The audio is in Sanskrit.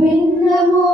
భిన్నము